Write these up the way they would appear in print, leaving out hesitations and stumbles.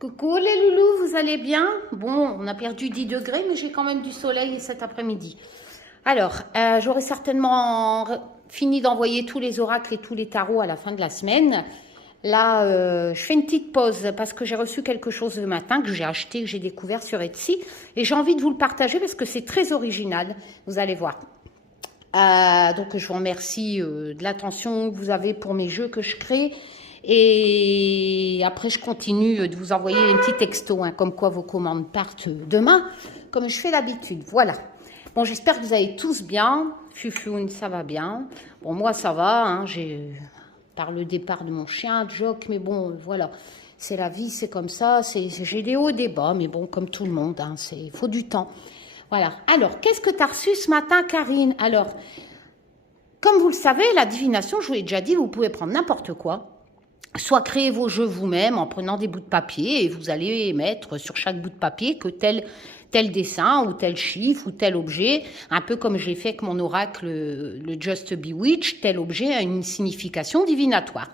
Coucou les loulous, vous allez bien? Bon, on a perdu 10 degrés, mais j'ai quand même du soleil cet après-midi. Alors, j'aurai certainement fini d'envoyer tous les oracles et tous les tarots à la fin de la semaine. Là, je fais une petite pause parce que j'ai reçu quelque chose ce matin que j'ai acheté, que j'ai découvert sur Etsy. Et j'ai envie de vous le partager parce que c'est très original, vous allez voir. Donc, je vous remercie de l'attention que vous avez pour mes jeux que je crée. Et après, je continue de vous envoyer un petit texto, hein, comme quoi vos commandes partent demain, comme je fais d'habitude. Voilà. Bon, j'espère que vous allez tous bien. Fufoun, ça va bien. Bon, moi, ça va. Hein, par le départ de mon chien, Jock, mais bon, voilà. C'est la vie, c'est comme ça. J'ai des hauts, des bas, mais bon, comme tout le monde, hein, il faut du temps. Voilà. Alors, qu'est-ce que tu as reçu ce matin, Karine? Alors, comme vous le savez, la divination, je vous l'ai déjà dit, vous pouvez prendre n'importe quoi. Soit créer vos jeux vous-même en prenant des bouts de papier et vous allez mettre sur chaque bout de papier que tel dessin ou tel chiffre ou tel objet, un peu comme j'ai fait avec mon oracle, le Just Bewitch, tel objet a une signification divinatoire.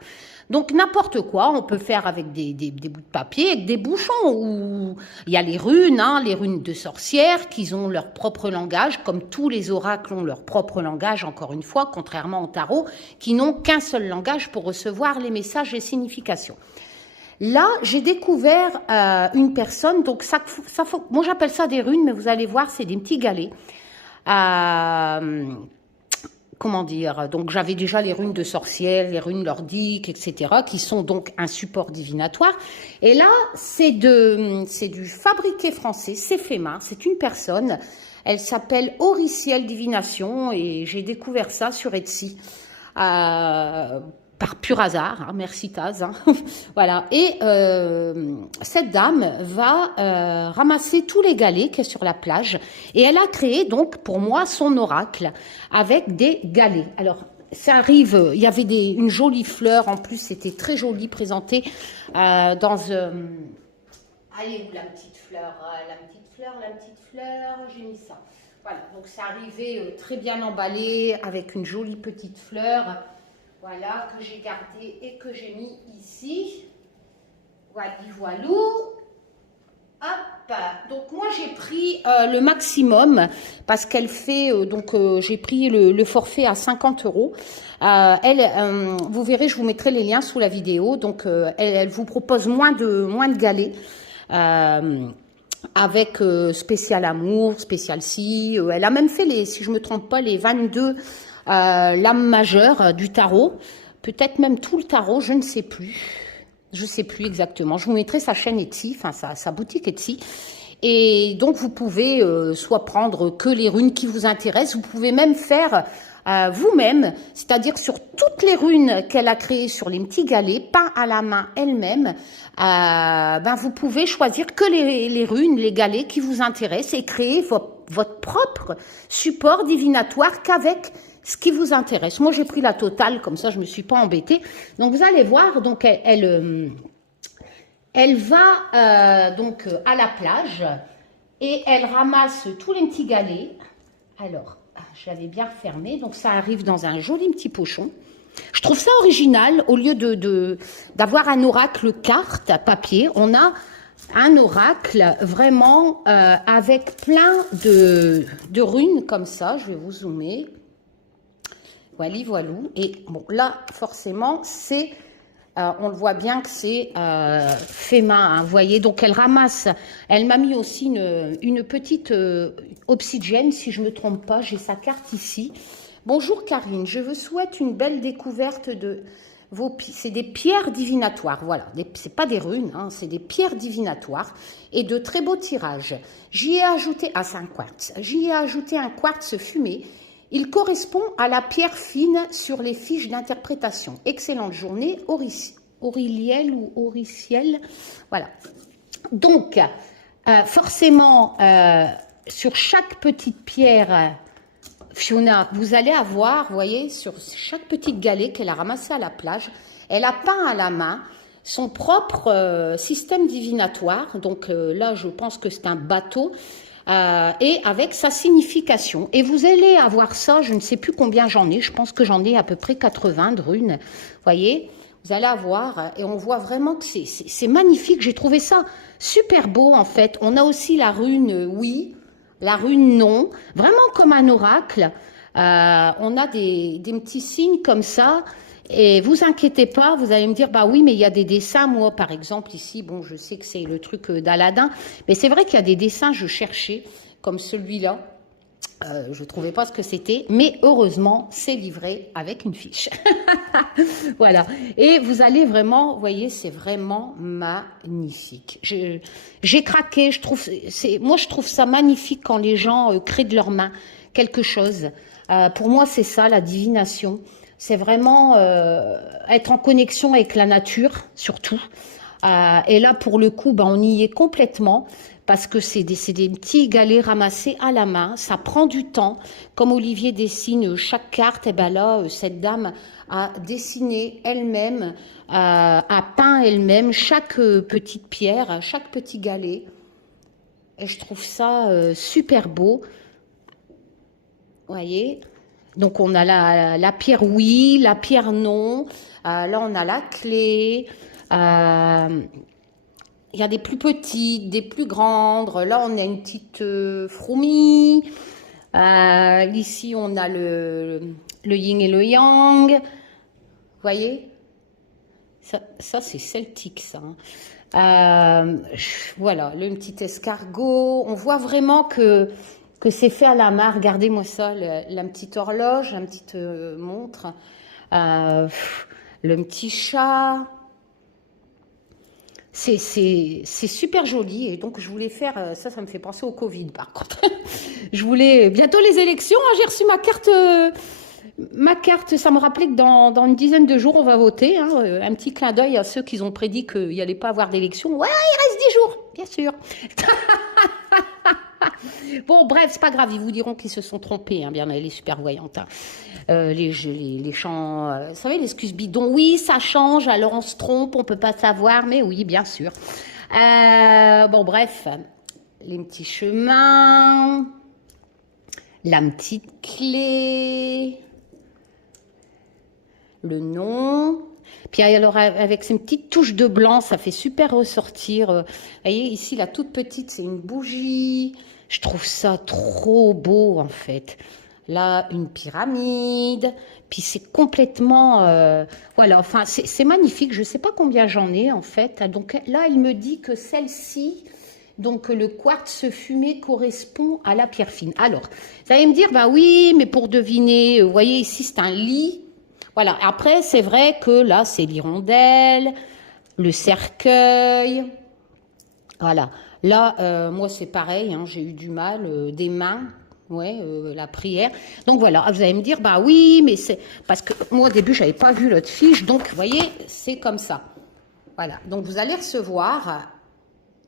Donc n'importe quoi, on peut faire avec des bouts de papier, avec des bouchons. Ou il y a les runes de sorcières, qui ont leur propre langage, comme tous les oracles ont leur propre langage, encore une fois, contrairement au tarot, qui n'ont qu'un seul langage pour recevoir les messages et significations. Là, j'ai découvert une personne, donc moi j'appelle ça des runes, mais vous allez voir, c'est des petits galets. Comment dire, donc j'avais déjà les runes de sorcières, les runes nordiques, etc., qui sont donc un support divinatoire. Et là, c'est du fabriqué français, c'est FEMA, c'est une personne, elle s'appelle Auriciel Divination, et j'ai découvert ça sur Etsy, par pur hasard, hein, merci Taz, hein. Voilà. Et cette dame va ramasser tous les galets qu'il y a sur la plage et elle a créé donc pour moi son oracle avec des galets. Alors ça arrive, il y avait une jolie fleur en plus, c'était très joli présenté dans allez où la petite fleur, j'ai mis ça. Voilà, donc c'est arrivé très bien emballé avec une jolie petite fleur. Voilà, que j'ai gardé et que j'ai mis ici. Voilou. Hop. Donc moi j'ai pris le maximum parce qu'elle fait, j'ai pris le forfait à 50 €. Vous verrez, je vous mettrai les liens sous la vidéo. Donc elle vous propose moins de galets. Avec spécial amour, spécial si. Elle a même fait, si je ne me trompe pas, les 22 lames majeures du tarot. Peut-être même tout le tarot, je ne sais plus. Je ne sais plus exactement. Je vous mettrai sa chaîne Etsy, enfin sa boutique Etsy. Et donc, vous pouvez soit prendre que les runes qui vous intéressent, vous pouvez même faire vous-même, c'est-à-dire sur toutes les runes qu'elle a créées sur les petits galets, peints à la main elle-même, vous pouvez choisir que les runes, les galets qui vous intéressent et créer votre propre support divinatoire qu'avec ce qui vous intéresse. Moi, j'ai pris la totale, comme ça, je ne me suis pas embêtée. Donc, vous allez voir, donc elle va donc à la plage et elle ramasse tous les petits galets. Alors, je l'avais bien fermé, donc ça arrive dans un joli petit pochon. Je trouve ça original, au lieu d'avoir un oracle carte à papier, on a un oracle vraiment avec plein de runes comme ça. Je vais vous zoomer. Voilou. Et bon, là, forcément, c'est... on le voit bien que c'est FEMA, hein, vous voyez. Donc, elle ramasse... Elle m'a mis aussi une petite obsidienne, si je ne me trompe pas. J'ai sa carte ici. Bonjour, Karine. Je vous souhaite une belle découverte de vos... C'est des pierres divinatoires, voilà. C'est pas des runes, hein, c'est des pierres divinatoires. Et de très beaux tirages. J'y ai ajouté... Ah, c'est un quartz. J'y ai ajouté un quartz fumé. Il correspond à la pierre fine sur les fiches d'interprétation. Excellente journée, Auriciel ou Auriciel. Voilà. Donc, forcément, sur chaque petite pierre, Fiona, vous allez avoir, vous voyez, sur chaque petite galet qu'elle a ramassée à la plage, elle a peint à la main son propre système divinatoire. Donc là, je pense que c'est un bateau. Et avec sa signification. Et vous allez avoir ça, je ne sais plus combien j'en ai, je pense que j'en ai à peu près 80 de runes, voyez, Vous allez avoir, et on voit vraiment que c'est magnifique. J'ai trouvé ça super beau, en fait. On a aussi la rune oui, la rune non, vraiment comme un oracle. On a des petits signes comme ça. Et vous inquiétez pas, vous allez me dire, bah oui, mais il y a des dessins. Moi, par exemple, ici, bon, je sais que c'est le truc d'Aladin, mais c'est vrai qu'il y a des dessins, je cherchais, comme celui-là. Je ne trouvais pas ce que c'était, mais heureusement, c'est livré avec une fiche. Voilà. Et vous allez vraiment, vous voyez, c'est vraiment magnifique. J'ai craqué, moi je trouve ça magnifique quand les gens créent de leurs mains quelque chose. Pour moi, c'est ça, la divination. C'est vraiment être en connexion avec la nature, surtout. Et là, pour le coup, ben, on y est complètement parce que c'est des petits galets ramassés à la main. Ça prend du temps. Comme Olivier dessine chaque carte, et ben là, cette dame a dessiné elle-même, a peint elle-même chaque petite pierre, chaque petit galet. Et je trouve ça super beau. Vous voyez ? Donc, on a la pierre oui, la pierre non. Là, on a la clé. Il y a des plus petites, des plus grandes. Là, on a une petite fourmi. Ici, on a le yin et le yang. Vous voyez? Ça c'est celtique, ça. Voilà, le petit escargot. On voit vraiment que c'est fait à la main. Regardez-moi ça, la petite horloge, la petite montre. Le petit chat. C'est super joli et donc je voulais faire, ça me fait penser au Covid par contre. Je voulais, bientôt les élections, hein, j'ai reçu ma carte, ça me rappelait que dans une dizaine de jours on va voter, hein, un petit clin d'œil à ceux qui ont prédit qu'il n'y allait pas avoir d'élection. Ouais, il reste 10 jours, bien sûr. Bon, bref, c'est pas grave, ils vous diront qu'ils se sont trompés, hein, bien, elle est super voyante. Hein. Les chants, vous savez, l'excuse bidon, oui, ça change, alors on se trompe, on peut pas savoir, mais oui, bien sûr. Bon, bref, les petits chemins, la petite clé, le nom. Puis alors, avec ces petites touches de blanc, ça fait super ressortir. Vous voyez, ici, la toute petite, c'est une bougie. Je trouve ça trop beau, en fait. Là, une pyramide. Puis c'est complètement... voilà, enfin, c'est magnifique. Je ne sais pas combien j'en ai, en fait. Donc là, il me dit que celle-ci, donc le quartz fumé correspond à la pierre fine. Alors, vous allez me dire, bah oui, mais pour deviner, vous voyez, ici, c'est un lit. Voilà, après, c'est vrai que là, c'est l'hirondelle, le cercueil. Voilà. Là, moi, c'est pareil, hein, j'ai eu du mal, des mains, ouais, la prière. Donc voilà, vous allez me dire, bah oui, mais c'est... Parce que moi, au début, je n'avais pas vu l'autre fiche, donc, vous voyez, c'est comme ça. Voilà, donc vous allez recevoir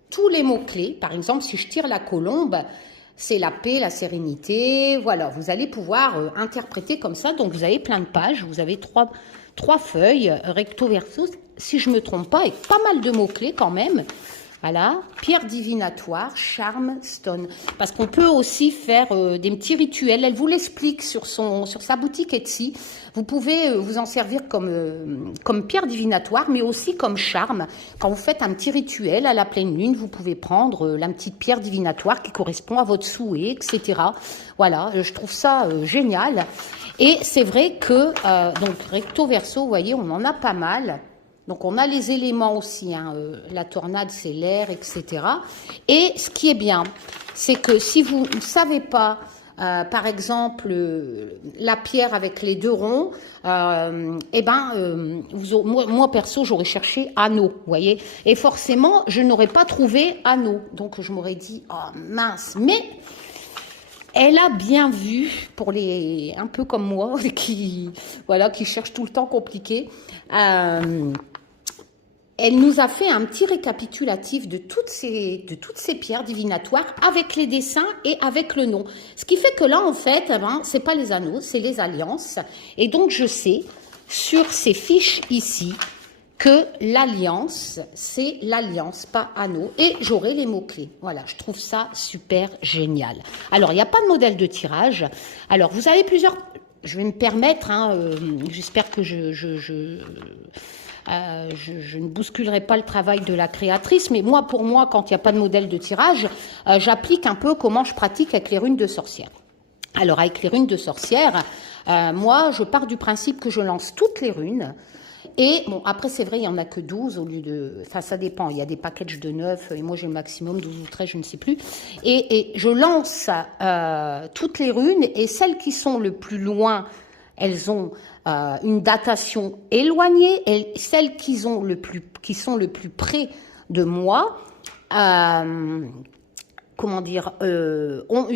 tous les mots-clés. Par exemple, si je tire la colombe, c'est la paix, la sérénité. Voilà, vous allez pouvoir interpréter comme ça. Donc, vous avez plein de pages. Vous avez trois feuilles, recto verso, si je ne me trompe pas, avec pas mal de mots-clés quand même. Voilà, pierre divinatoire, charme, stone. Parce qu'on peut aussi faire des petits rituels. Elle vous l'explique sur sa boutique Etsy. Vous pouvez vous en servir comme pierre divinatoire, mais aussi comme charme. Quand vous faites un petit rituel à la pleine lune, vous pouvez prendre la petite pierre divinatoire qui correspond à votre souhait, etc. Voilà, je trouve ça génial. Et c'est vrai que, donc recto verso, vous voyez, on en a pas mal. Donc, on a les éléments aussi, hein, la tornade, c'est l'air, etc. Et ce qui est bien, c'est que si vous ne savez pas, par exemple, la pierre avec les deux ronds, eh ben, moi, perso, j'aurais cherché anneau, vous voyez. Et forcément, je n'aurais pas trouvé anneau. Donc, je m'aurais dit, oh mince, mais... Elle a bien vu, pour les un peu comme moi, qui cherchent tout le temps compliqué, elle nous a fait un petit récapitulatif de toutes ces pierres divinatoires avec les dessins et avec le nom. Ce qui fait que là, en fait, eh ben, c'est pas les anneaux, c'est les alliances. Et donc, je sais, sur ces fiches ici, que l'alliance, c'est l'alliance, pas anneau. Et j'aurai les mots-clés. Voilà, je trouve ça super génial. Alors, il n'y a pas de modèle de tirage. Alors, vous avez plusieurs... Je vais me permettre, hein, j'espère que je ne bousculerai pas le travail de la créatrice, mais moi, pour moi, quand il n'y a pas de modèle de tirage, j'applique un peu comment je pratique avec les runes de sorcière. Alors, avec les runes de sorcière, moi, je pars du principe que je lance toutes les runes. Et bon, après, c'est vrai, il n'y en a que 12 au lieu de... Enfin, ça dépend. Il y a des packages de 9 et moi, j'ai le maximum 12 ou 13, je ne sais plus. Et je lance toutes les runes et celles qui sont le plus loin, elles ont une datation éloignée. Et celles qui sont le plus près de moi... comment dire, ont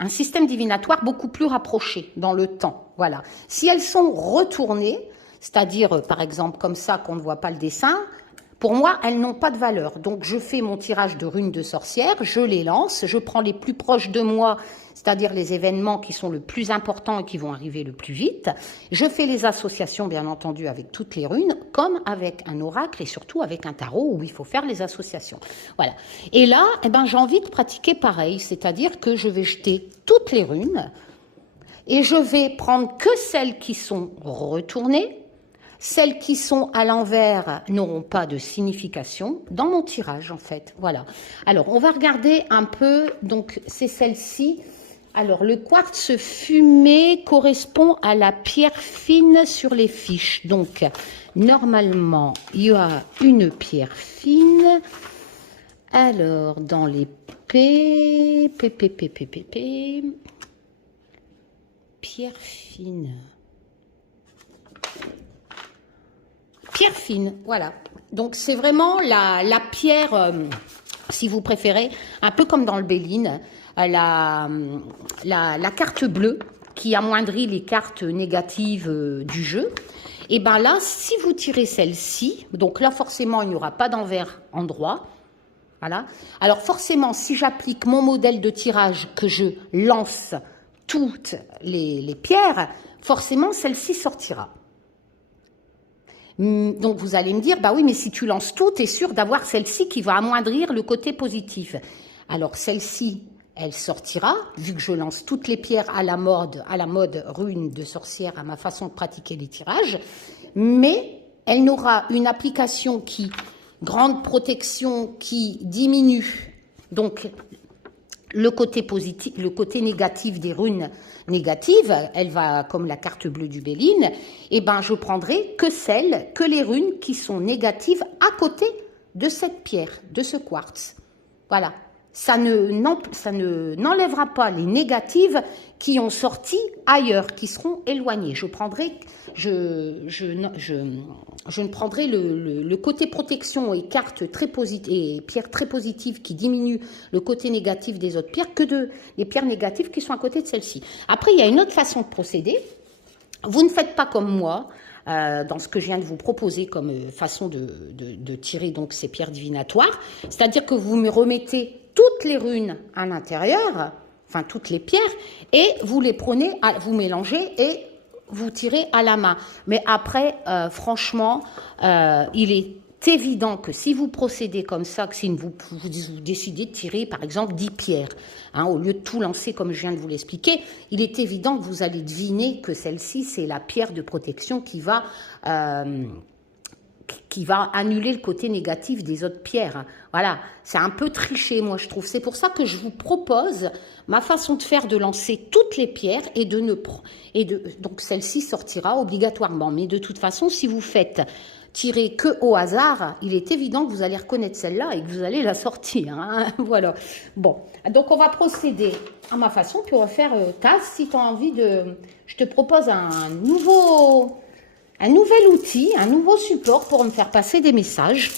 un système divinatoire beaucoup plus rapproché dans le temps. Voilà. Si elles sont retournées, c'est-à-dire, par exemple, comme ça, qu'on ne voit pas le dessin, pour moi, elles n'ont pas de valeur. Donc, je fais mon tirage de runes de sorcière, je les lance, je prends les plus proches de moi, c'est-à-dire les événements qui sont le plus importants et qui vont arriver le plus vite. Je fais les associations, bien entendu, avec toutes les runes, comme avec un oracle et surtout avec un tarot où il faut faire les associations. Voilà. Et là, eh ben, j'ai envie de pratiquer pareil, c'est-à-dire que je vais jeter toutes les runes et je vais prendre que celles qui sont retournées. Celles qui sont à l'envers n'auront pas de signification dans mon tirage, en fait. Voilà. Alors, on va regarder un peu. Donc, c'est celle-ci. Alors, le quartz fumé correspond à la pierre fine sur les fiches. Donc, normalement, il y a une pierre fine. Alors, dans les pierre fine. Pierre fine, voilà. Donc, c'est vraiment la pierre, si vous préférez, un peu comme dans le Béline, la carte bleue qui amoindrit les cartes négatives du jeu. Et bien là, si vous tirez celle-ci, donc là, forcément, il n'y aura pas d'envers endroit. Voilà. Alors, forcément, si j'applique mon modèle de tirage, que je lance toutes les pierres, forcément, celle-ci sortira. Donc, vous allez me dire, bah oui, mais si tu lances tout, tu es sûr d'avoir celle-ci qui va amoindrir le côté positif. Alors, celle-ci, elle sortira, vu que je lance toutes les pierres à la mode rune de sorcière, à ma façon de pratiquer les tirages, mais elle n'aura une application grande protection qui diminue, donc, le côté positif, le côté négatif des runes négatives, elle va comme la carte bleue du Béline, et ben je prendrai que les runes qui sont négatives à côté de cette pierre, de ce quartz. Voilà. Ça n'enlèvera pas les négatives qui ont sorti ailleurs, qui seront éloignées. Je ne prendrai le côté protection et cartes très positives et pierres très positives qui diminuent le côté négatif des autres pierres que les pierres négatives qui sont à côté de celle-ci. Après, il y a une autre façon de procéder. Vous ne faites pas comme moi. Dans ce que je viens de vous proposer comme façon de tirer donc ces pierres divinatoires, c'est-à-dire que vous me remettez toutes les runes à l'intérieur, enfin toutes les pierres, et vous les prenez, vous mélangez et vous tirez à la main. Mais après, franchement, il est évident que si vous procédez comme ça, que si vous décidez de tirer par exemple 10 pierres, au lieu de tout lancer comme je viens de vous l'expliquer, il est évident que vous allez deviner que celle-ci, c'est la pierre de protection qui va annuler le côté négatif des autres pierres. Voilà, c'est un peu triché, moi, je trouve. C'est pour ça que je vous propose ma façon de faire, de lancer toutes les pierres donc celle-ci sortira obligatoirement. Mais de toute façon, si vous faites tirer que au hasard, il est évident que vous allez reconnaître celle-là et que vous allez la sortir. Voilà. Bon, donc on va procéder à ma façon, puis on va faire Taz, si tu as envie je te propose un nouvel outil, un nouveau support pour me faire passer des messages.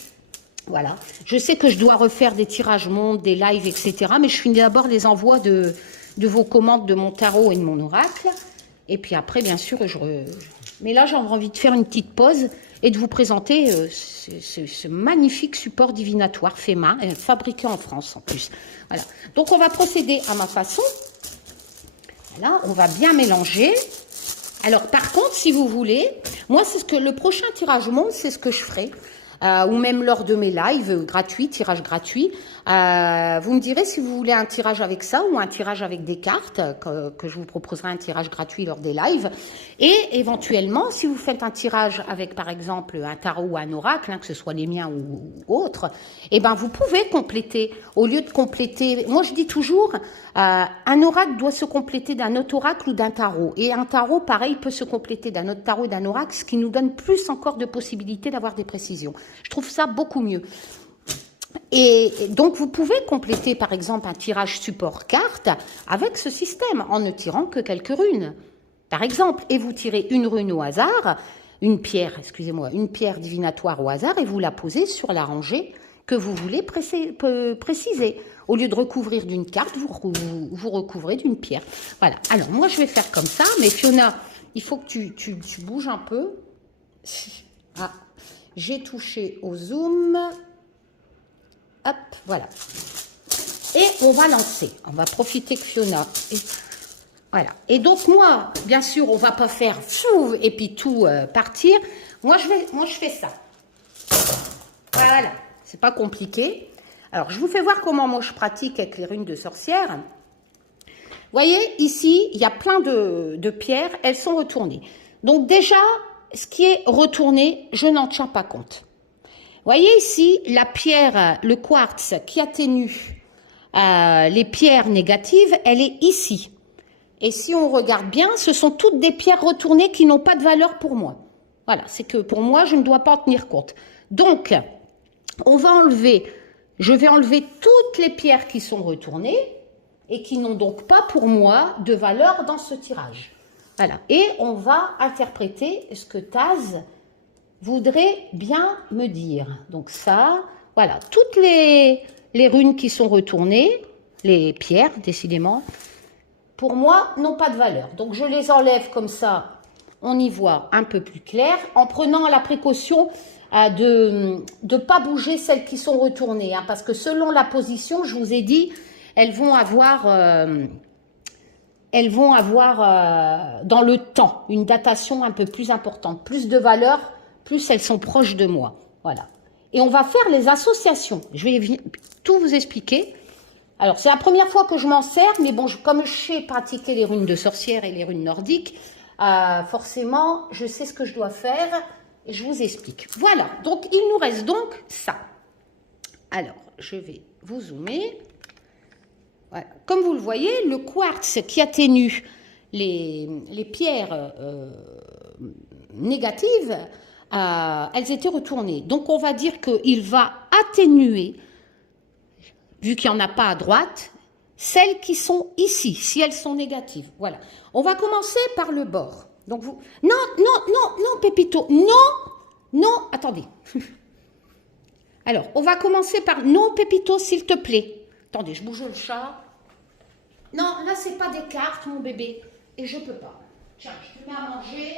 Voilà. Je sais que je dois refaire des tirages mondes, des lives, etc. Mais je finis d'abord les envois de vos commandes de mon tarot et de mon oracle. Et puis après, bien sûr, mais là, j'ai envie de faire une petite pause et de vous présenter ce magnifique support divinatoire fait main, fabriqué en France en plus. Voilà. Donc, on va procéder à ma façon. Voilà, on va bien mélanger. Alors, par contre, si vous voulez, moi, le prochain tirage monde, c'est ce que je ferai. Ou même lors de mes lives gratuits, tirage gratuit, Vous me direz si vous voulez un tirage avec ça ou un tirage avec des cartes, que je vous proposerai un tirage gratuit lors des lives. Et éventuellement, si vous faites un tirage avec, par exemple, un tarot ou un oracle, hein, que ce soit les miens ou autres, eh ben, vous pouvez compléter. Au lieu de compléter, moi je dis toujours, un oracle doit se compléter d'un autre oracle ou d'un tarot. Et un tarot, pareil, peut se compléter d'un autre tarot et d'un oracle, ce qui nous donne plus encore de possibilités d'avoir des précisions. Je trouve ça beaucoup mieux. Et donc, vous pouvez compléter, par exemple, un tirage support carte avec ce système, en ne tirant que quelques runes, par exemple. Et vous tirez une rune au hasard, une pierre divinatoire au hasard, et vous la posez sur la rangée que vous voulez préciser. Au lieu de recouvrir d'une carte, vous recouvrez d'une pierre. Voilà. Alors, moi, je vais faire comme ça, mais Fiona, il faut que tu bouges un peu. Ah, j'ai touché au zoom. Hop, voilà. Et on va lancer. On va profiter que Fiona... Voilà. Et donc, moi, bien sûr, on ne va pas faire fou et puis tout partir. Moi, je fais ça. Voilà. C'est pas compliqué. Alors, je vous fais voir comment moi je pratique avec les runes de sorcière. Vous voyez, ici, il y a plein de pierres. Elles sont retournées. Donc, déjà, ce qui est retourné, je n'en tiens pas compte. Vous voyez ici, la pierre, le quartz qui atténue les pierres négatives, elle est ici. Et si on regarde bien, ce sont toutes des pierres retournées qui n'ont pas de valeur pour moi. Voilà, c'est que pour moi, je ne dois pas en tenir compte. Donc, on va enlever, je vais enlever toutes les pierres qui sont retournées et qui n'ont donc pas pour moi de valeur dans ce tirage. Voilà, et on va interpréter ce que Taz voudrait bien me dire. Donc ça, voilà, toutes les runes qui sont retournées, les pierres, décidément, pour moi, n'ont pas de valeur. Donc, je les enlève comme ça, on y voit un peu plus clair, en prenant la précaution de ne pas bouger celles qui sont retournées, hein, parce que selon la position, je vous ai dit, elles vont avoir dans le temps une datation un peu plus importante, plus de valeur, plus elles sont proches de moi. Voilà. Et on va faire les associations. Je vais tout vous expliquer. Alors, c'est la première fois que je m'en sers, mais bon, comme je sais pratiquer les runes de sorcière et les runes nordiques, forcément, je sais ce que je dois faire et je vous explique. Voilà, donc il nous reste donc ça. Alors, je vais vous zoomer. Voilà. Comme vous le voyez, le quartz qui atténue les pierres négatives, elles étaient retournées. Donc, on va dire qu'il va atténuer, vu qu'il n'y en a pas à droite, celles qui sont ici, si elles sont négatives. Voilà. On va commencer par le bord. Donc vous... Non, Pépito. Non, attendez. Alors, on va commencer par... Non, Pépito, s'il te plaît. Attendez, je bouge le chat. Non, là, c'est pas des cartes, mon bébé. Et je peux pas. Tiens, je te mets à manger.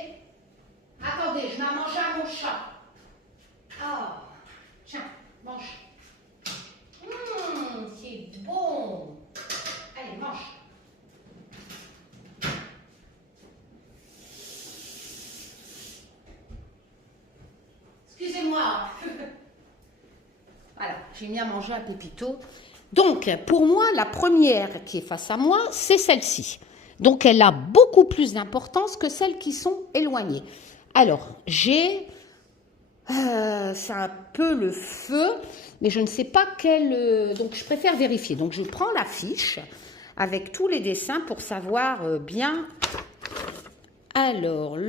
Attendez, je mets à manger à mon chat. Ah, tiens, mange. C'est bon. Allez, mange. Excusez-moi. Voilà, j'ai mis à manger à Pépito. Donc, pour moi, la première qui est face à moi, c'est celle-ci. Donc, elle a beaucoup plus d'importance que celles qui sont éloignées. Alors, j'ai... c'est un peu le feu, mais je ne sais pas quel... donc, je préfère vérifier. Donc, je prends la fiche avec tous les dessins pour savoir bien... Alors, et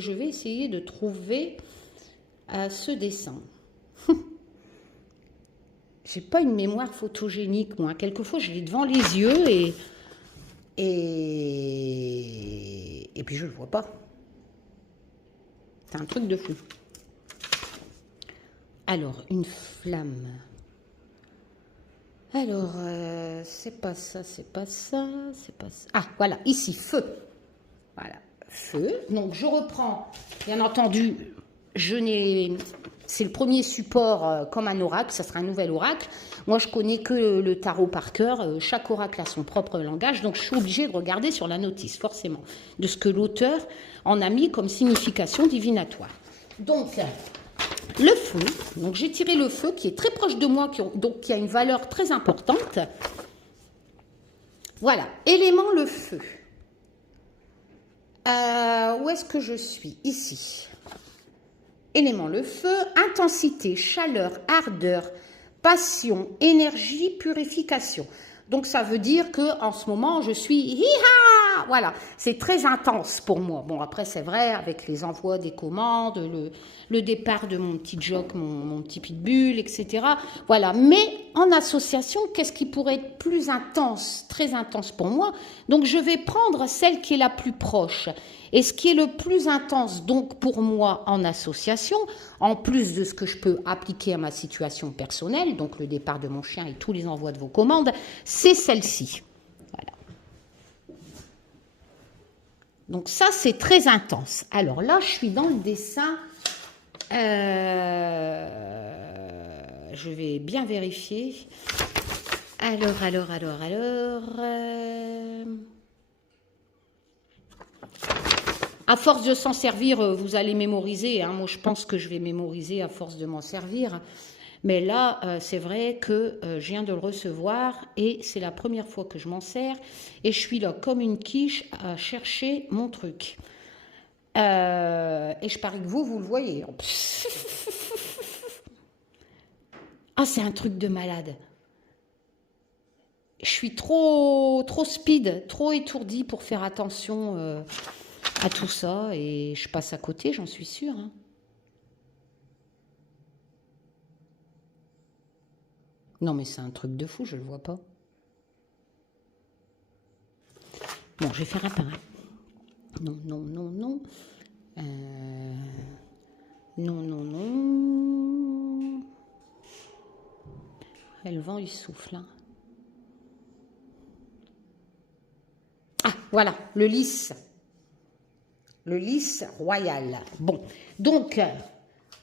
je vais essayer de trouver ce dessin. J'ai pas une mémoire photogénique, moi. Quelquefois, je l'ai devant les yeux et puis je le vois pas. C'est un truc de fou. Alors, une flamme. Alors, c'est pas ça, c'est pas ça, c'est pas ça. Ah, voilà, ici, feu. Voilà, feu. Donc, je reprends, bien entendu, c'est le premier support comme un oracle, ça sera un nouvel oracle. Moi, je connais que le tarot par cœur. Chaque oracle a son propre langage, donc je suis obligée de regarder sur la notice, forcément, de ce que l'auteur en a mis comme signification divinatoire. Donc, Le feu, donc j'ai tiré le feu qui est très proche de moi, donc qui a une valeur très importante. Voilà, élément le feu. Où est-ce que je suis? Ici. Élément le feu, intensité, chaleur, ardeur, passion, énergie, purification. Donc ça veut dire que en ce moment je suis hi-ha, voilà, c'est très intense pour moi. Bon après c'est vrai avec les envois des commandes, le départ de mon petit jock, mon petit pitbull, etc. Voilà, mais en association, qu'est-ce qui pourrait être plus intense, très intense pour moi? Donc je vais prendre celle qui est la plus proche. Et ce qui est le plus intense donc pour moi en association, en plus de ce que je peux appliquer à ma situation personnelle, donc le départ de mon chien et tous les envois de vos commandes, c'est celle-ci. Voilà. Donc ça, c'est très intense. Alors là, je suis dans le dessin. Je vais bien vérifier. Alors. À force de s'en servir, vous allez mémoriser. Hein. Moi, je pense que je vais mémoriser à force de m'en servir. Mais là, c'est vrai que je viens de le recevoir et c'est la première fois que je m'en sers. Et je suis là comme une quiche à chercher mon truc. Et je parie que vous le voyez. Ah, c'est un truc de malade. Je suis trop speed, trop étourdie pour faire attention à tout ça. Et je passe à côté, j'en suis sûre. Hein. Non, mais c'est un truc de fou, je le vois pas. Bon, je vais faire un par un. Non. Non. Et le vent, il souffle. Hein. Ah, voilà, le lys. Le lys royal. Bon, donc,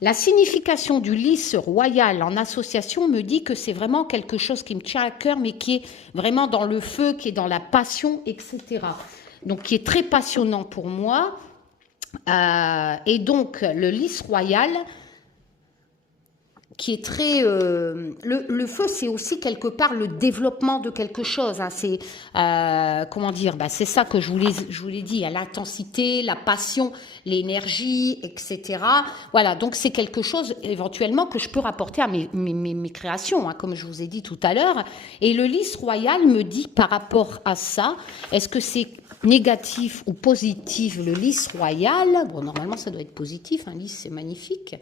la signification du lys royal en association me dit que c'est vraiment quelque chose qui me tient à cœur, mais qui est vraiment dans le feu, qui est dans la passion, etc. Donc, qui est très passionnant pour moi. Et donc, le lys royal, qui est très... le feu, c'est aussi quelque part le développement de quelque chose. Hein. C'est, comment dire, c'est ça que je vous l'ai dit, l'intensité, la passion, l'énergie, etc. Voilà, donc c'est quelque chose éventuellement que je peux rapporter à mes créations, hein, comme je vous ai dit tout à l'heure. Et le lys royal me dit par rapport à ça, est-ce que c'est négatif ou positif le lys royal? Bon, normalement, ça doit être positif, un lys, c'est magnifique.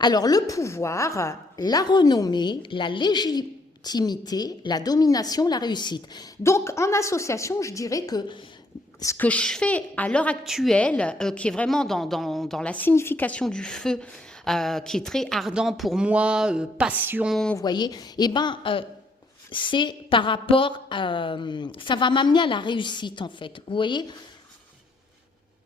Alors, le pouvoir, la renommée, la légitimité, la domination, la réussite. Donc, en association, je dirais que ce que je fais à l'heure actuelle, qui est vraiment dans la signification du feu, qui est très ardent pour moi, passion, vous voyez, c'est par rapport, ça va m'amener à la réussite, en fait. Vous voyez,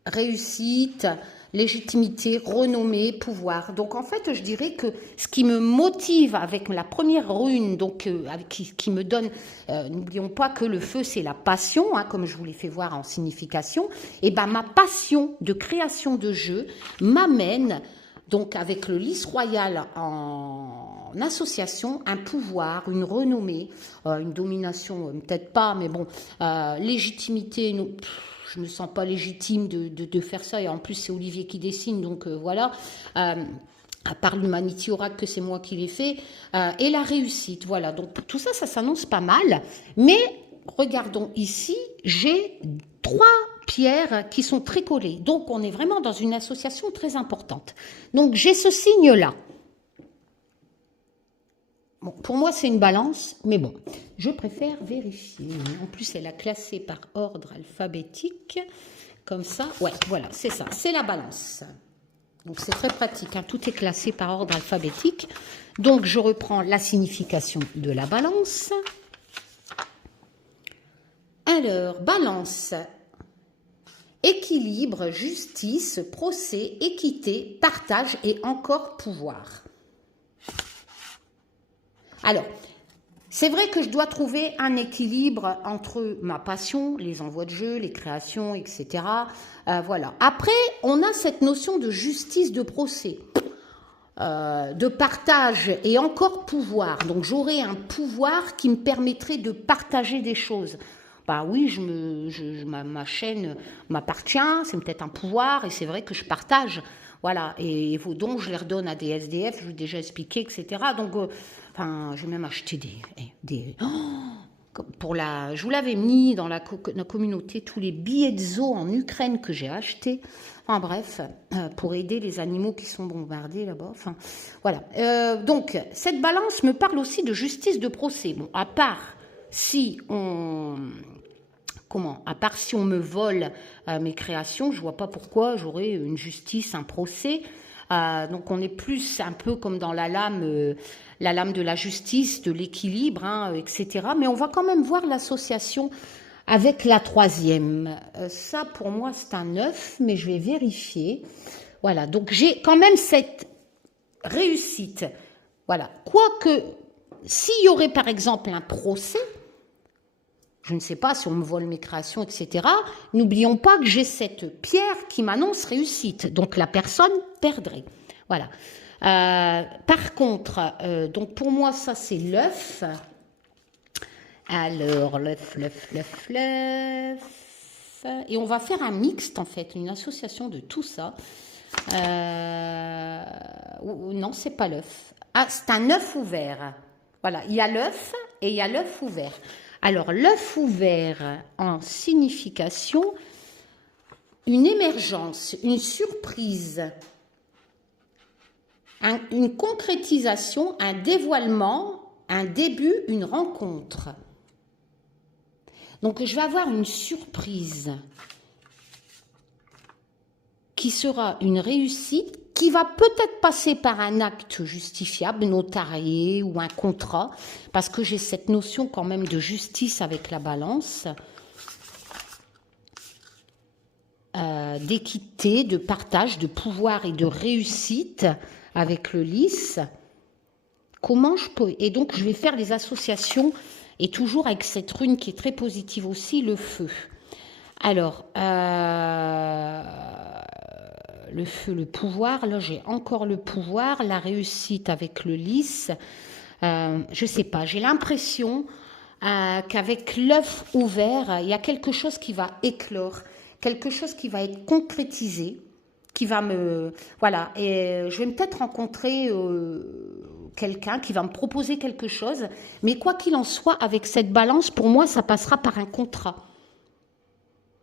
réussite, légitimité, renommée, pouvoir. Donc en fait, je dirais que ce qui me motive avec la première rune, donc qui me donne, n'oublions pas que le feu c'est la passion, hein, comme je vous l'ai fait voir en signification, et ma passion de création de jeu m'amène donc avec le lys royal en association, un pouvoir, une renommée, une domination, peut-être pas, mais bon, légitimité, je ne me sens pas légitime de faire ça, et en plus c'est Olivier qui dessine, donc voilà, à part l'Humanity Oracle que c'est moi qui l'ai fait, et la réussite, voilà, donc tout ça, ça s'annonce pas mal, mais regardons ici, j'ai 3 pierres qui sont très collées, donc on est vraiment dans une association très importante. Donc j'ai ce signe-là. Bon, pour moi, c'est une balance, mais bon, je préfère vérifier. En plus, elle a classé par ordre alphabétique, comme ça. Ouais, voilà, c'est ça, c'est la balance. Donc, c'est très pratique, hein, tout est classé par ordre alphabétique. Donc, je reprends la signification de la balance. Alors, balance, équilibre, justice, procès, équité, partage et encore pouvoir. Alors, c'est vrai que je dois trouver un équilibre entre ma passion, les envois de jeu, les créations, etc. Voilà. Après, on a cette notion de justice de procès. de partage et encore pouvoir. Donc j'aurai un pouvoir qui me permettrait de partager des choses. Bah oui, ma chaîne m'appartient, c'est peut-être un pouvoir et c'est vrai que je partage. Voilà, et vos dons, je les redonne à des SDF, je vous ai déjà expliqué, etc. Donc, enfin, j'ai même acheté je vous l'avais mis dans la communauté, tous les billets de zoo en Ukraine que j'ai achetés. Enfin bref, pour aider les animaux qui sont bombardés là-bas. Enfin, voilà. Donc, cette balance me parle aussi de justice de procès. Bon, à part si on me vole mes créations, je vois pas pourquoi j'aurais une justice, un procès. Donc on est plus un peu comme dans la lame de la justice, de l'équilibre, hein, etc. Mais on va quand même voir l'association avec la troisième. Ça, pour moi, c'est un 9, mais je vais vérifier. Voilà, donc j'ai quand même cette réussite. Voilà, quoique, s'il y aurait par exemple un procès, je ne sais pas si on me vole mes créations, etc. N'oublions pas que j'ai cette pierre qui m'annonce réussite. Donc la personne perdrait. Voilà. Par contre, donc pour moi, ça c'est l'œuf. Alors, l'œuf. Et on va faire un mixte, en fait, une association de tout ça. Non, c'est pas l'œuf. Ah, c'est un œuf ouvert. Voilà, il y a l'œuf et il y a l'œuf ouvert. Alors, l'œuf ouvert en signification, une émergence, une surprise, une concrétisation, un dévoilement, un début, une rencontre. Donc, je vais avoir une surprise qui sera une réussite, qui va peut-être passer par un acte justifiable, notarié ou un contrat, parce que j'ai cette notion quand même de justice avec la balance, d'équité, de partage, de pouvoir et de réussite avec le lys. Comment je peux... Et donc, je vais faire les associations, et toujours avec cette rune qui est très positive aussi, le feu. Alors, le feu, le pouvoir, là j'ai encore le pouvoir, la réussite avec le lys, je sais pas, j'ai l'impression qu'avec l'œuf ouvert, il y a quelque chose qui va éclore, quelque chose qui va être concrétisé, qui va me... Voilà, et je vais peut-être rencontrer quelqu'un qui va me proposer quelque chose, mais quoi qu'il en soit, avec cette balance, pour moi, ça passera par un contrat.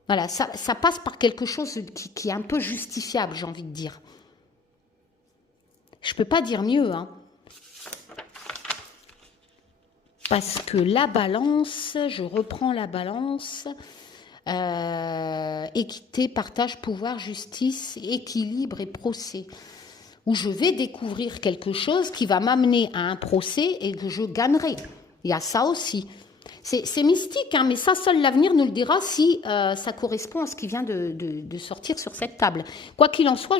Voilà, ça passe par quelque chose qui est un peu justifiable, j'ai envie de dire. Je ne peux pas dire mieux, hein. Parce que la balance, je reprends la balance, équité, partage, pouvoir, justice, équilibre et procès. Où je vais découvrir quelque chose qui va m'amener à un procès et que je gagnerai. Il y a ça aussi. C'est mystique, hein, mais ça, seul l'avenir nous le dira si ça correspond à ce qui vient de sortir sur cette table. Quoi qu'il en soit,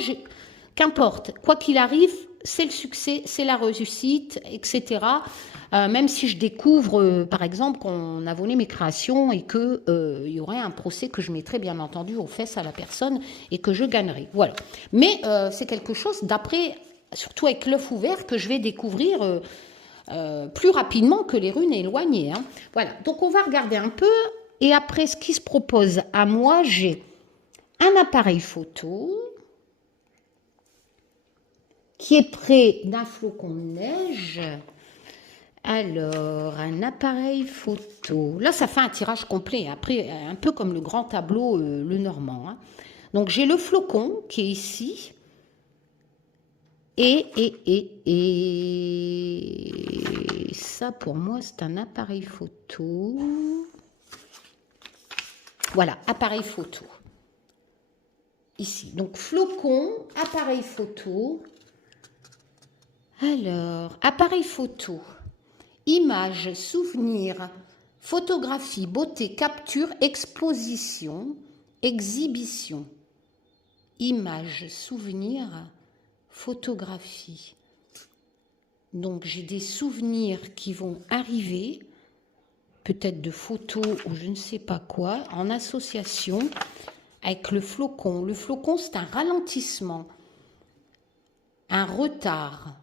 qu'importe, quoi qu'il arrive, c'est le succès, c'est la réussite, etc. Même si je découvre, par exemple, qu'on a volé mes créations et qu'il y aurait un procès que je mettrais bien entendu aux fesses à la personne et que je gagnerai. Voilà. Mais c'est quelque chose, d'après, surtout avec l'œuf ouvert, que je vais découvrir... plus rapidement que les runes éloignées. Hein. Voilà, donc on va regarder un peu. Et après, ce qui se propose à moi, j'ai un appareil photo qui est près d'un flocon de neige. Alors, un appareil photo. Là, ça fait un tirage complet. Après, un peu comme le grand tableau, le normand. Hein. Donc, j'ai le flocon qui est ici. Et ça, pour moi, c'est un appareil photo. Voilà, appareil photo. Ici. Donc, flocon, appareil photo. Alors, appareil photo. Image, souvenir, photographie, beauté, capture, exposition, exhibition. Image, souvenir, photographie. Donc, j'ai des souvenirs qui vont arriver, peut-être de photos ou je ne sais pas quoi, en association avec le flocon. Le flocon, c'est un ralentissement. un retard.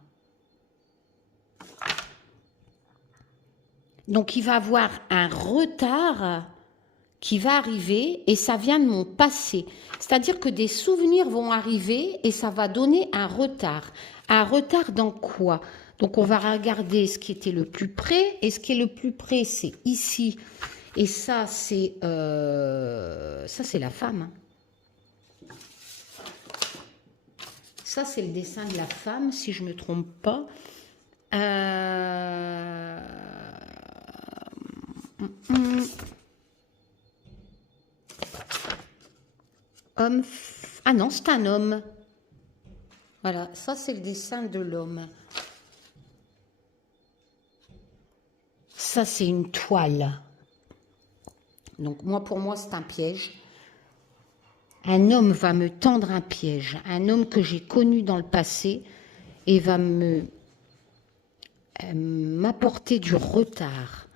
Donc, il va avoir un retard qui va arriver et ça vient de mon passé. C'est-à-dire que des souvenirs vont arriver et ça va donner un retard. Un retard dans quoi? Donc, on va regarder ce qui était le plus près. Et ce qui est le plus près, c'est ici. Et ça, c'est la femme. Ça, c'est le dessin de la femme, si je ne me trompe pas. Homme. Ah non, c'est un homme. Voilà, ça, c'est le dessin de l'homme. Ça, c'est une toile. Donc, pour moi, c'est un piège. Un homme va me tendre un piège. Un homme que j'ai connu dans le passé et va m'apporter du retard.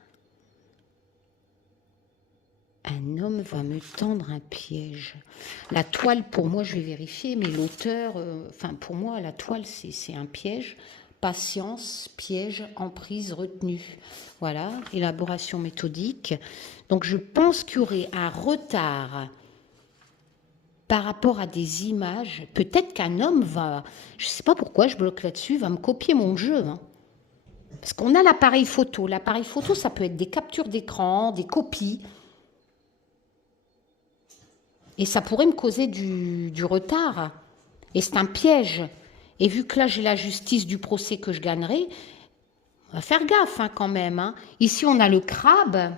Un homme va me tendre un piège. La toile, pour moi, je vais vérifier, mais l'auteur, pour moi, la toile, c'est un piège. Patience, piège, emprise, retenue. Voilà, élaboration méthodique. Donc, je pense qu'il y aurait un retard par rapport à des images. Peut-être qu'un homme va, je ne sais pas pourquoi je bloque là-dessus, va me copier mon jeu. Hein. Parce qu'on a l'appareil photo. L'appareil photo, ça peut être des captures d'écran, des copies. Et ça pourrait me causer du retard. Et c'est un piège. Et vu que là, j'ai la justice du procès que je gagnerai, on va faire gaffe quand même. Hein. Ici, on a le crabe.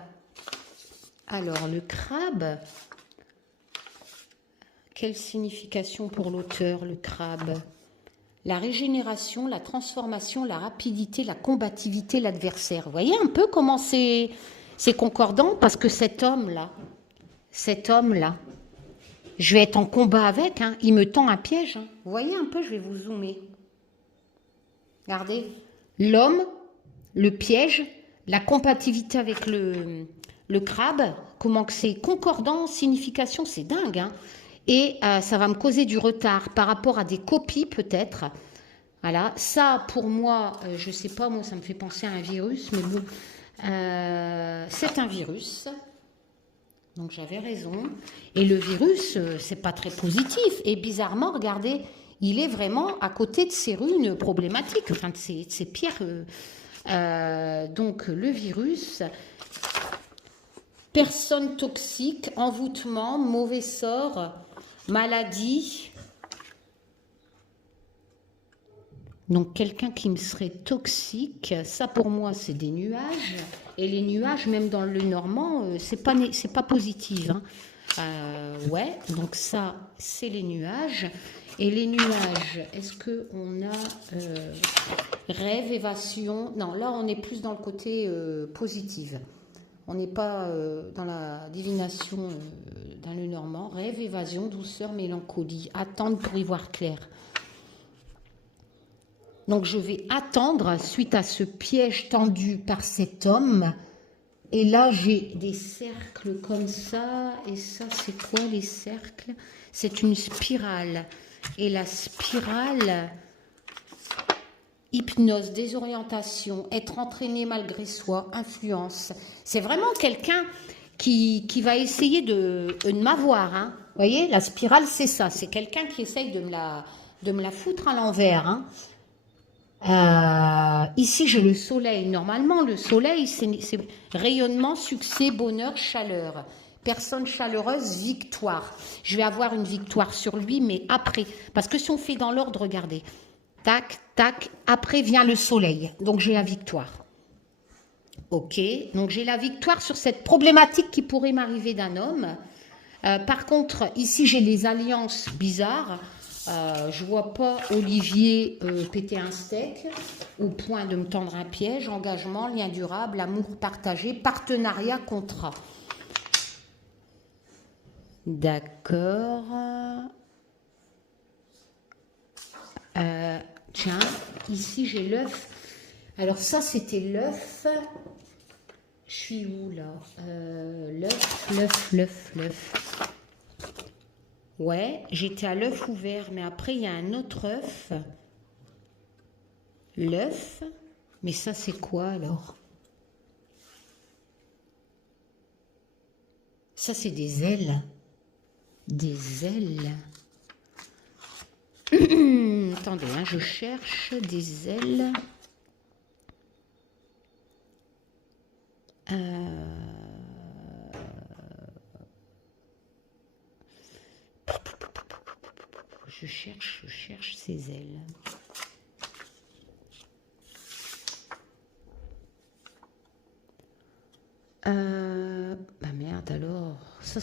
Alors, le crabe, quelle signification pour l'auteur, le crabe? La régénération, la transformation, la rapidité, la combativité, l'adversaire. Vous voyez un peu comment c'est concordant? Parce que cet homme-là, je vais être en combat avec, hein. Il me tend un piège. Hein. Vous voyez un peu, je vais vous zoomer. Regardez, l'homme, le piège, la compatibilité avec le crabe, comment que c'est concordant, signification, c'est dingue. Hein. Et ça va me causer du retard par rapport à des copies peut-être. Voilà, ça pour moi, je ne sais pas, moi ça me fait penser à un virus, mais bon, c'est un virus. Donc j'avais raison. Et le virus, c'est pas très positif. Et bizarrement, regardez, il est vraiment à côté de ces runes problématiques, enfin de ces pierres. Donc le virus, personne toxique, envoûtement, mauvais sort, maladie. Donc quelqu'un qui me serait toxique, ça pour moi c'est des nuages. Et les nuages, même dans le normand, c'est pas positif. Hein. Ouais, donc ça c'est les nuages. Et les nuages, est-ce qu'on a rêve, évasion? Non, là on est plus dans le côté positif. On n'est pas dans la divination dans le normand. Rêve, évasion, douceur, mélancolie. Attendre pour y voir clair. Donc je vais attendre suite à ce piège tendu par cet homme. Et là j'ai des cercles comme ça. Et ça c'est quoi les cercles? C'est une spirale. Et la spirale, hypnose, désorientation, être entraîné malgré soi, influence. C'est vraiment quelqu'un qui va essayer de m'avoir. Hein. Vous voyez, la spirale c'est ça. C'est quelqu'un qui essaye de me la foutre à l'envers. Hein. Ici, j'ai le soleil. Normalement, le soleil, c'est rayonnement, succès, bonheur, chaleur. Personne chaleureuse, victoire. Je vais avoir une victoire sur lui, mais après. Parce que si on fait dans l'ordre, regardez. Tac, tac. Après vient le soleil. Donc, j'ai la victoire. Ok. Donc, j'ai la victoire sur cette problématique qui pourrait m'arriver d'un homme. Par contre, ici, j'ai les alliances bizarres. Je vois pas Olivier péter un steak au point de me tendre un piège. Engagement, lien durable, amour partagé, partenariat, contrat. D'accord. Tiens, ici j'ai l'œuf. Alors ça c'était l'œuf. Je suis où là? L'œuf. Ouais, j'étais à l'œuf ouvert, mais après il y a un autre œuf. l'œuf. Mais ça, c'est quoi alors? Ça, c'est des ailes. Des ailes. Attendez, hein, je cherche des ailes. Je cherche ces ailes. Bah merde alors. Ça,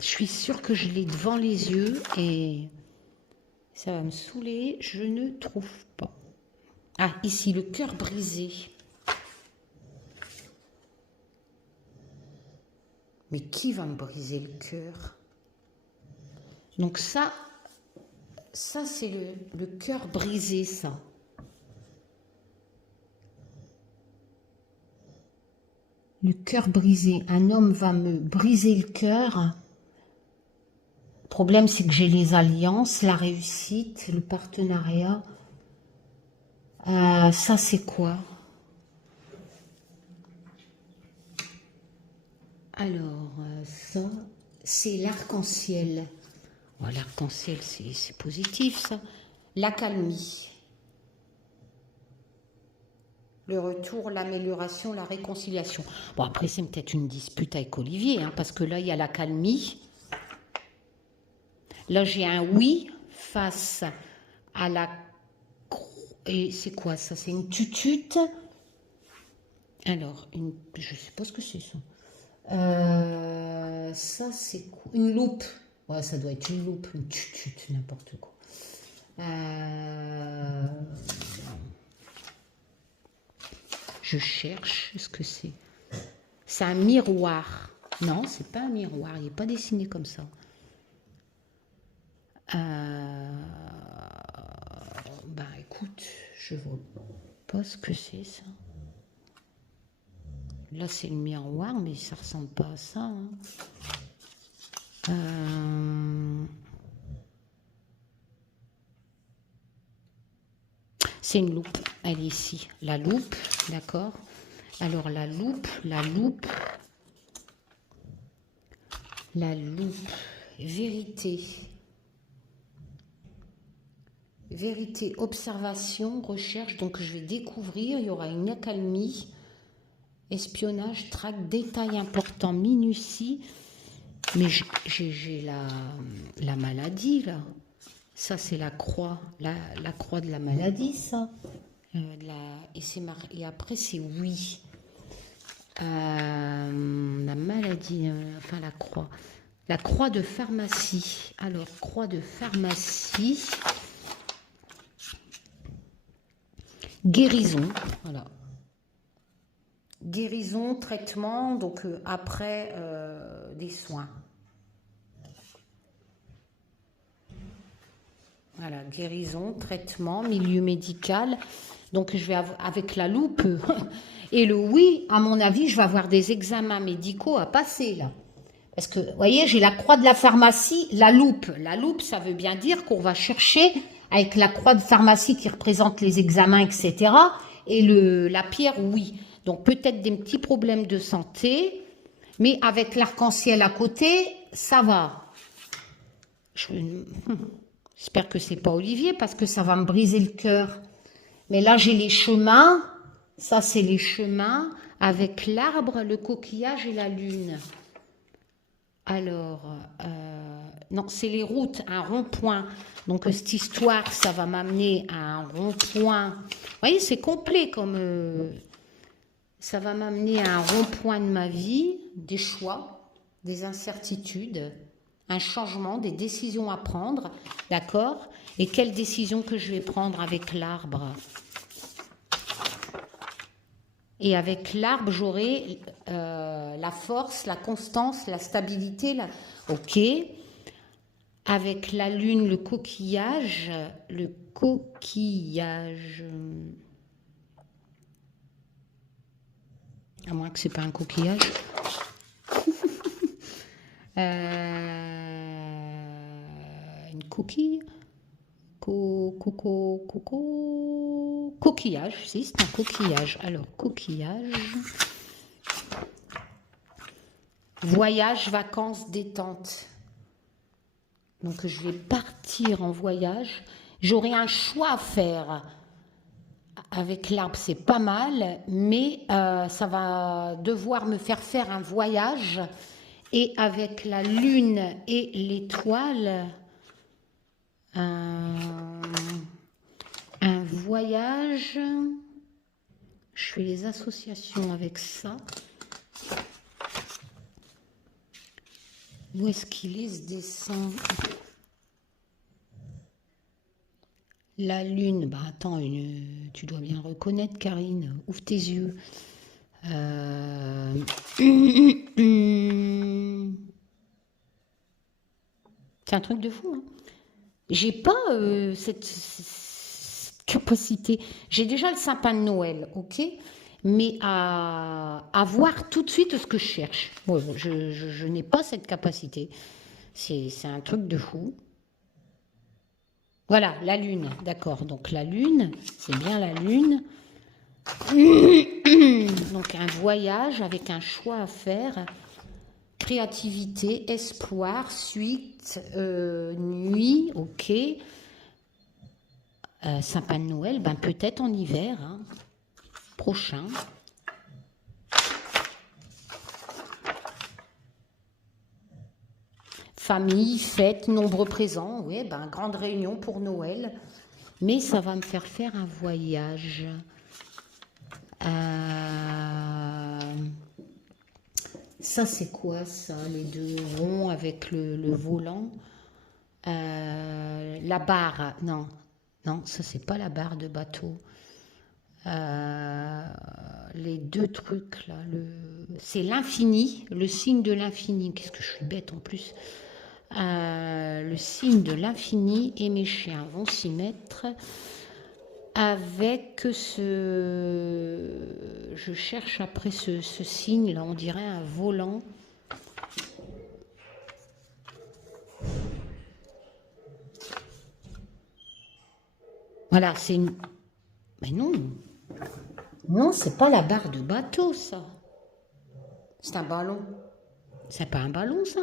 je suis sûre que je l'ai devant les yeux et ça va me saouler. Je ne trouve pas. Ah, ici, le cœur brisé. Mais qui va me briser le cœur? Donc ça c'est le cœur brisé, ça. Le cœur brisé. Un homme va me briser le cœur. Le problème, c'est que j'ai les alliances, la réussite, le partenariat. Ça, c'est quoi? Alors, ça, c'est l'arc-en-ciel. Oh, l'arc-en-ciel, c'est positif, ça. L'accalmie. Le retour, l'amélioration, la réconciliation. Bon, après, c'est peut-être une dispute avec Olivier, hein, parce que là, il y a l'accalmie. Là, j'ai un oui face à la... Et c'est quoi, ça? C'est une tutute. Alors, je ne sais pas ce que c'est, ça. Ça, c'est quoi? Une loupe. Ouais, ça doit être une loupe, une tutute, n'importe quoi. Je cherche ce que c'est. C'est un miroir. Non, c'est pas un miroir. Il n'est pas dessiné comme ça. Bah écoute, je vois pas ce que c'est ça. Là, c'est le miroir, mais ça ressemble pas à ça. Hein. C'est une loupe. Elle est ici. La loupe, d'accord. Alors, la loupe. Vérité. Vérité, observation, recherche. Donc, je vais découvrir. Il y aura une accalmie. Espionnage, traque, détail important, minutie. Mais j'ai la maladie, là. Ça, c'est la croix. La croix de la maladie, ça. Et après, c'est oui. La maladie, enfin, la croix. La croix de pharmacie. Alors, croix de pharmacie. Guérison. Voilà. Guérison, traitement, donc après des soins. Voilà, guérison, traitement, milieu médical. Donc je vais avec la loupe et le oui, à mon avis, je vais avoir des examens médicaux à passer là. Parce que, vous voyez, j'ai la croix de la pharmacie, la loupe. La loupe, ça veut bien dire qu'on va chercher avec la croix de pharmacie qui représente les examens, etc. Et la pierre, oui. Donc peut-être des petits problèmes de santé, mais avec l'arc-en-ciel à côté, ça va. J'espère que c'est pas Olivier parce que ça va me briser le cœur. Mais là j'ai les chemins, ça c'est les chemins avec l'arbre, le coquillage et la lune. Alors, non, c'est les routes, un rond-point. Donc cette histoire, ça va m'amener à un rond-point. Vous voyez, c'est complet comme... ça va m'amener à un rond-point de ma vie, des choix, des incertitudes, un changement, des décisions à prendre, d'accord? Et quelle décision que je vais prendre avec l'arbre? Et avec l'arbre, j'aurai la force, la constance, la stabilité. Ok. Avec la lune, le coquillage. À moins que ce n'est pas un coquillage. Une coquille. Coquillage, si, c'est un coquillage. Alors, coquillage. Voyage, vacances, détente. Donc, je vais partir en voyage. J'aurai un choix à faire. Avec l'arbre, c'est pas mal, mais ça va devoir me faire un voyage. Et avec la lune et l'étoile, un voyage. Je fais les associations avec ça. Où est-ce qu'il est ce dessin? La lune, bah attends, tu dois bien reconnaître, Karine. Ouvre tes yeux. C'est un truc de fou. Hein. J'ai pas cette capacité. J'ai déjà le sapin de Noël, ok? Mais à voir tout de suite ce que je cherche. Ouais, je n'ai pas cette capacité. C'est un truc de fou. Voilà, la lune, d'accord. Donc la lune, c'est bien la lune. Donc un voyage avec un choix à faire. Créativité, espoir, suite, nuit, ok. Sapin de Noël, ben peut-être en hiver, hein, prochain. Famille, fête, nombreux présents, oui, ben grande réunion pour Noël. Mais ça va me faire un voyage. Ça, c'est quoi, ça? Les deux ronds avec le volant. La barre, non. Non, ça, c'est pas la barre de bateau. Les deux trucs, là. C'est l'infini, le signe de l'infini. Qu'est-ce que je suis bête, en plus. Le signe de l'infini, et mes chiens vont s'y mettre. Avec je cherche après ce signe là, on dirait un volant. Voilà, c'est une. Mais non, non, c'est pas la barre de bateau, ça. C'est un ballon. C'est pas un ballon, ça.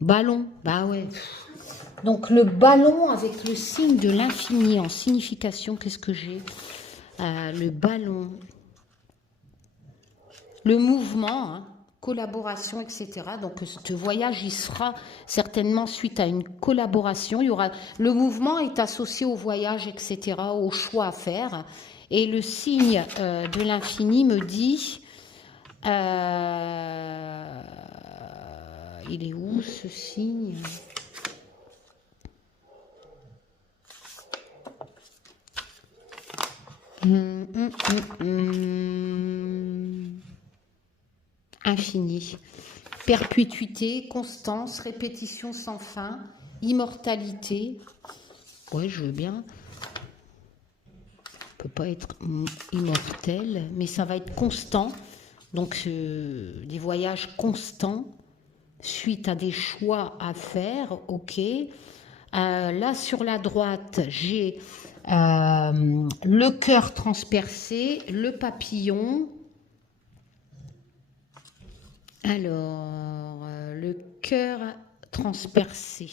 Ballon, bah ouais. Donc le ballon avec le signe de l'infini en signification, qu'est-ce que j'ai? Le ballon, le mouvement, hein, collaboration, etc. Donc ce voyage, il sera certainement suite à une collaboration. Il y aura, le mouvement est associé au voyage, etc., au choix à faire. Et le signe de l'infini me dit... il est où ce signe? Infini. Perpétuité, constance, répétition sans fin, immortalité. Ouais, je veux bien. On peut pas être immortel, mais ça va être constant. Donc, des voyages constants suite à des choix à faire, ok. Là, sur la droite, j'ai le cœur transpercé, le papillon. Alors, le cœur transpercé.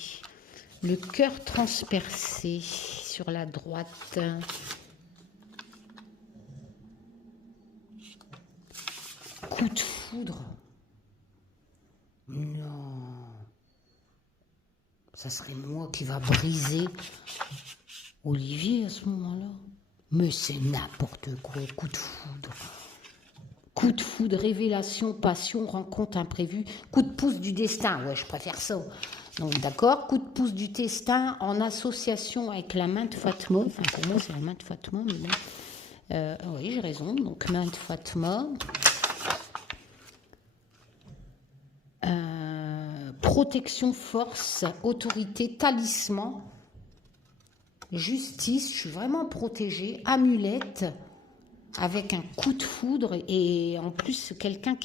Le cœur transpercé sur la droite. Coup de foudre. Non. Ça serait moi qui va briser Olivier à ce moment-là. Mais c'est n'importe quoi, coup de foudre. Coup de foudre, révélation, passion, rencontre imprévue. Coup de pouce du destin, ouais, je préfère ça. Donc d'accord, coup de pouce du destin en association avec la main de Fatma. Enfin, pour moi, c'est la main de Fatma, mais bon. Oui, j'ai raison. Donc, main de Fatma. Protection, force, autorité, talisman, justice, je suis vraiment protégée, amulette, avec un coup de foudre, et en plus quelqu'un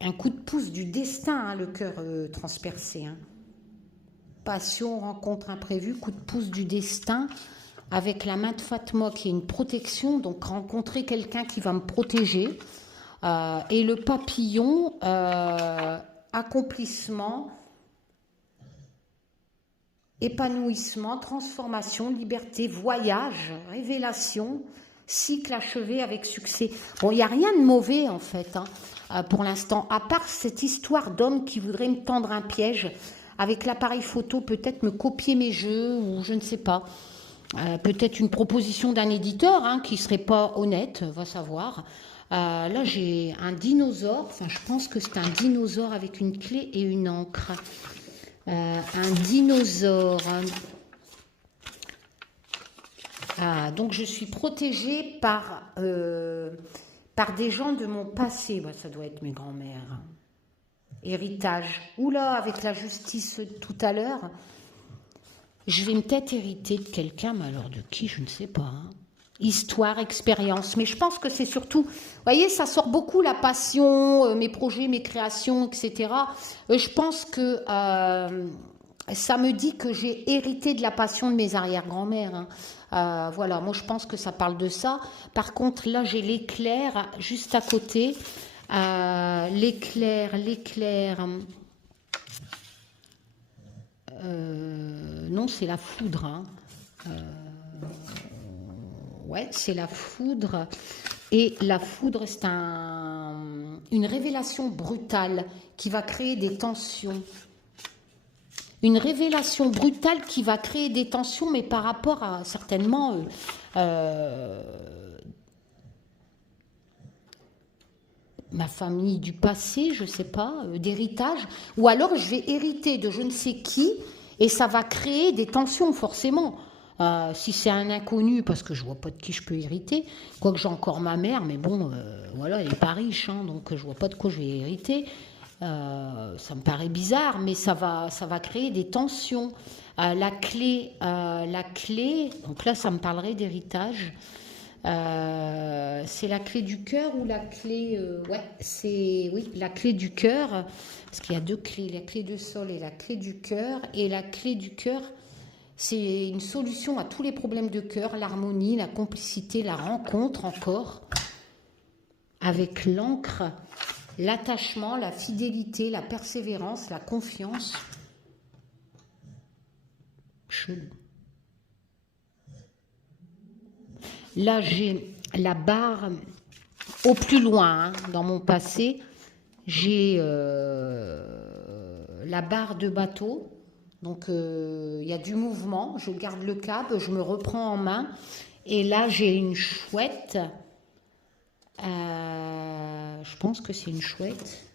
un coup de pouce du destin, hein, le cœur transpercé. Hein. passion, rencontre imprévue, coup de pouce du destin, avec la main de Fatma qui est une protection, donc rencontrer quelqu'un qui va me protéger. Et le papillon, accomplissement, épanouissement, transformation, liberté, voyage, révélation, cycle achevé avec succès. Bon, il n'y a rien de mauvais en fait, hein, pour l'instant, à part cette histoire d'homme qui voudrait me tendre un piège avec l'appareil photo, peut-être me copier mes jeux ou je ne sais pas. Peut-être une proposition d'un éditeur hein, qui ne serait pas honnête, va savoir. Là, j'ai un dinosaure, enfin je pense que c'est un dinosaure avec une clé et une encre. Un dinosaure. Donc je suis protégée par des gens de mon passé. Bah, ça doit être mes grands-mères. Héritage. Oula, avec la justice tout à l'heure, je vais peut-être hériter de quelqu'un, mais alors de qui, je ne sais pas. Hein. Histoire, expérience. Mais je pense que c'est surtout, vous voyez, ça sort beaucoup la passion, mes projets, mes créations, etc. Je pense que ça me dit que j'ai hérité de la passion de mes arrière-grand-mères. Hein. Voilà, moi je pense que ça parle de ça. Par contre, là j'ai l'éclair juste à côté. L'éclair. Non, c'est la foudre. Hein. Ouais, c'est la foudre. Et la foudre, c'est une révélation brutale qui va créer des tensions. Une révélation brutale qui va créer des tensions, mais par rapport à certainement ma famille du passé, je ne sais pas, d'héritage. Ou alors je vais hériter de je ne sais qui et ça va créer des tensions forcément. Si c'est un inconnu, parce que je ne vois pas de qui je peux hériter, quoique j'ai encore ma mère, mais bon, voilà, elle n'est pas riche, hein, donc je ne vois pas de quoi je vais hériter. Ça me paraît bizarre, mais ça va créer des tensions. La clé, donc là ça me parlerait d'héritage. C'est la clé du cœur ou la clé... oui, la clé du cœur, parce qu'il y a deux clés, la clé de sol et la clé du cœur. Et la clé du cœur, c'est une solution à tous les problèmes de cœur, l'harmonie, la complicité, la rencontre encore, avec l'encre, l'attachement, la fidélité, la persévérance, la confiance. Chelou. Là, j'ai la barre au plus loin, hein, dans mon passé, j'ai la barre de bateau. Donc, il y a du mouvement, je garde le cap, je me reprends en main. Et là, j'ai une chouette. Je pense que c'est une chouette.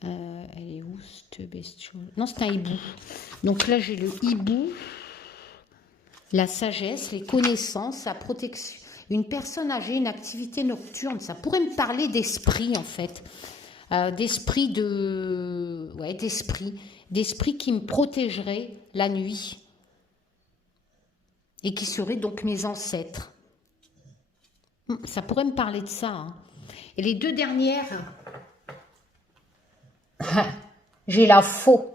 Elle est où, cette bestiole? Non, c'est un hibou. Donc là, j'ai le hibou. La sagesse, les connaissances, la protection. Une personne âgée, une activité nocturne, ça pourrait me parler d'esprit en fait. D'esprit qui me protégerait la nuit et qui seraient donc mes ancêtres. Ça pourrait me parler de ça. Hein. Et les deux dernières, j'ai la faux.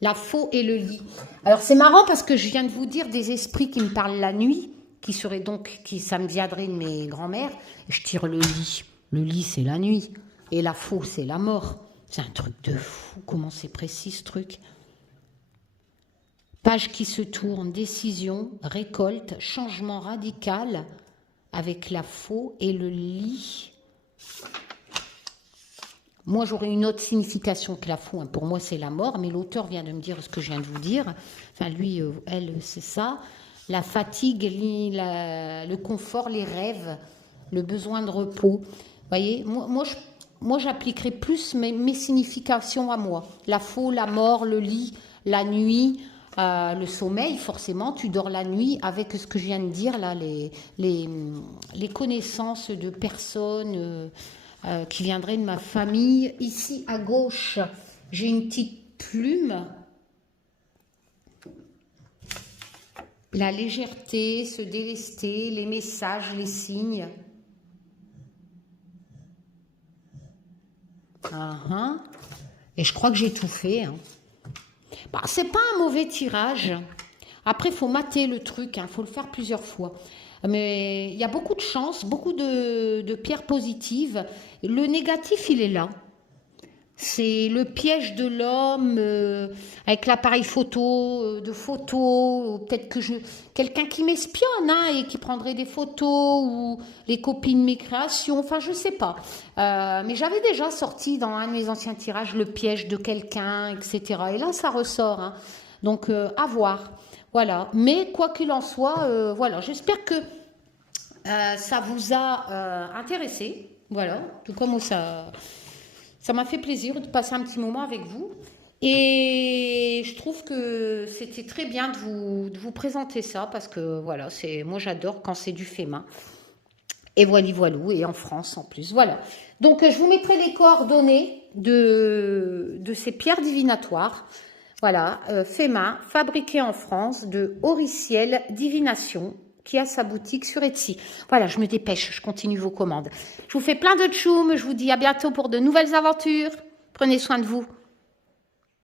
La faux et le lit. Alors c'est marrant parce que je viens de vous dire des esprits qui me parlent la nuit, qui seraient donc, ça me viendrait de mes grands-mères. Je tire le lit. Le lit c'est la nuit. Et la faux c'est la mort. C'est un truc de fou, comment c'est précis ce truc. Page qui se tourne, décision, récolte, changement radical avec la faux et le lit. Moi, j'aurais une autre signification que la faux. Hein. Pour moi, c'est la mort, mais l'auteur vient de me dire ce que je viens de vous dire. Enfin, lui, elle, c'est ça. La fatigue, le confort, les rêves, le besoin de repos. Vous voyez, moi j'appliquerais plus mes significations à moi. La faux, la mort, le lit, la nuit, le sommeil, forcément. Tu dors la nuit avec ce que je viens de dire, là, les connaissances de personnes... qui viendrait de ma famille. Ici à gauche, j'ai une petite plume. La légèreté, se délester, les messages, les signes. Et je crois que j'ai tout fait. Hein. Bah, c'est pas un mauvais tirage. Après, il faut mater le truc, il faut le faire plusieurs fois. Mais il y a beaucoup de chance, beaucoup de pierres positives. Le négatif, il est là. C'est le piège de l'homme avec l'appareil photo, de photos, peut-être que quelqu'un qui m'espionne hein, et qui prendrait des photos ou les copies de mes créations, enfin je sais pas. Mais j'avais déjà sorti dans un de mes anciens tirages le piège de quelqu'un, etc. Et là ça ressort. Hein. Donc à voir. Voilà. Mais quoi qu'il en soit, voilà. J'espère que ça vous a intéressé. Voilà. Tout comme ça m'a fait plaisir de passer un petit moment avec vous. Et je trouve que c'était très bien de vous présenter ça parce que voilà, moi j'adore quand c'est du fait main. Et voilou, et en France en plus. Voilà. Donc je vous mettrai les coordonnées de ces pierres divinatoires. Voilà, fait main, fabriquées en France de Auriciel Divination qui a sa boutique sur Etsy. Voilà, je me dépêche, je continue vos commandes. Je vous fais plein de tchoum, je vous dis à bientôt pour de nouvelles aventures. Prenez soin de vous.